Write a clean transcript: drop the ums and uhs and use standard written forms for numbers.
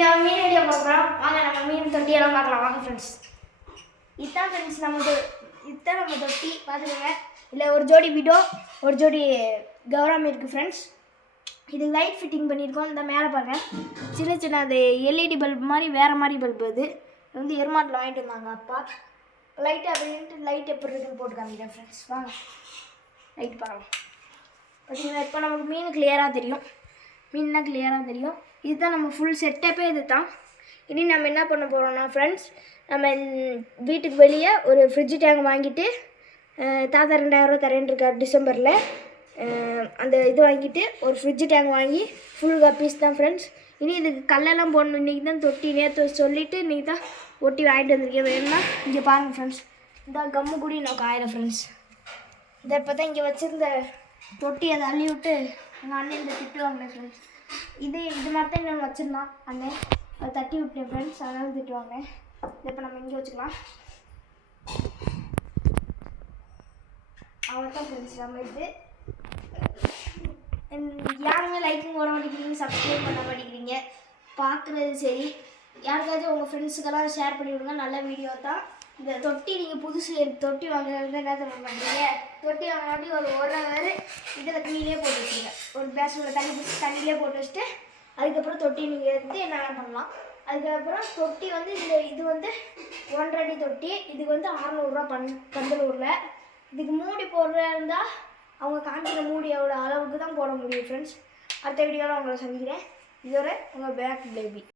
இன்னைக்கு நம்ம மீன் வீடியோ பார்க்குறோம். வாங்க நம்ம மீன் தொட்டியெல்லாம் பார்க்கலாம். வாங்க ஃப்ரெண்ட்ஸ். இதுதான் ஃப்ரெண்ட்ஸ் இதுதான் நம்ம தொட்டி பார்த்துக்கோங்க. இல்லை ஒரு ஜோடி விடோ ஒரு ஜோடி கௌராமி இருக்குது ஃப்ரெண்ட்ஸ். இது லைட் ஃபிட்டிங் பண்ணியிருக்கோம். இந்த மேலே பாருங்கள், சின்ன சின்ன அது எல்இடி பல்ப் மாதிரி வேறு மாதிரி பல்பு. இது வந்து எருமாட்டில் வாங்கிட்டு வந்தாங்க அப்பா. லைட்டு அப்படின்ட்டு லைட் எப்படி இருக்குன்னு போட்டு காமிக்கிறேன் ஃப்ரெண்ட்ஸ். வாங்க லைட் பார்க்கலாம். பார்த்தீங்கன்னா இப்போ நமக்கு மீன் கிளியராக தெரியும். மீன்லாம் கிளியராக தெரியும். இதுதான் நம்ம ஃபுல் செட்டப்பே இது தான். இனி நம்ம என்ன பண்ண போகிறோம்னா ஃப்ரெண்ட்ஸ், நம்ம வீட்டுக்கு வெளியே ஒரு ஃப்ரிட்ஜ் டேங்க் வாங்கிட்டு தாத்தா 2000 தரேன்னு இருக்கார் டிசம்பரில். அந்த இது வாங்கிட்டு ஒரு ஃப்ரிட்ஜ் டேங்க் வாங்கி ஃபுல் கப்பீஸ் தான் ஃப்ரெண்ட்ஸ். இனி இதுக்கு கல்லெல்லாம் போடணும். இன்றைக்கி தான் தொட்டி நேற்று சொல்லிவிட்டு இன்றைக்கி தான் ஒட்டி வாங்கிட்டு வந்திருக்கேன். வேணும்னா இங்கே பாருங்கள் ஃப்ரெண்ட்ஸ், இந்த கம்மு கூடி நான் காயில ஃப்ரெண்ட்ஸ். இதை இப்போ தான் இங்கே வச்சுருந்த தொட்டி அதை அள்ளி விட்டு எங்கள் அண்ணன் இந்த திட்டுவாங்க ஃப்ரெண்ட்ஸ். இது மாதிரி தான் இன்னொன்று வச்சுருந்தான் அண்ணன், அதை தட்டி விட்டேன் ஃப்ரெண்ட்ஸ், அதனால திட்டுவாங்க. இதை இப்போ நம்ம இங்கே வச்சுக்கலாம். அவ்வளோ தான் ஃப்ரெண்ட்ஸ். நம்ம இது யாருமே லைக்கும் போட மாட்டேங்கிறீங்க, சப்ஸ்கிரைப் பண்ண மாட்டேங்கிறீங்க. பார்க்குறது சரி, யாருக்காச்சும் உங்கள் ஃப்ரெண்ட்ஸுக்கெல்லாம் ஷேர் பண்ணி விடுங்க. நல்ல வீடியோ தான். இந்த தொட்டி நீங்கள் புதுசு தொட்டி வாங்குறது என்ன பண்ணுறீங்க, தொட்டி வாங்கி ஒரு ஹவர் இதில் தண்ணியிலே போட்டு வச்சுருங்க. ஒரு பேஸில் தண்ணியிலே போட்டு வச்சுட்டு அதுக்கப்புறம் தொட்டி நீங்கள் எடுத்து என்ன பண்ணலாம். அதுக்கப்புறம் தொட்டி வந்து இது வந்து 1.5 அடி தொட்டி. இதுக்கு வந்து 600 பந்தலூரில். இதுக்கு மூடி போடுறதா இருந்தால் அவங்க காமிக்கிற மூடியோட அளவுக்கு தான் போட முடியும் ஃப்ரெண்ட்ஸ். அடுத்த வீடியோவில் உங்களை சந்திக்கிறேன். இதோட உங்கள் பேக் பேபி.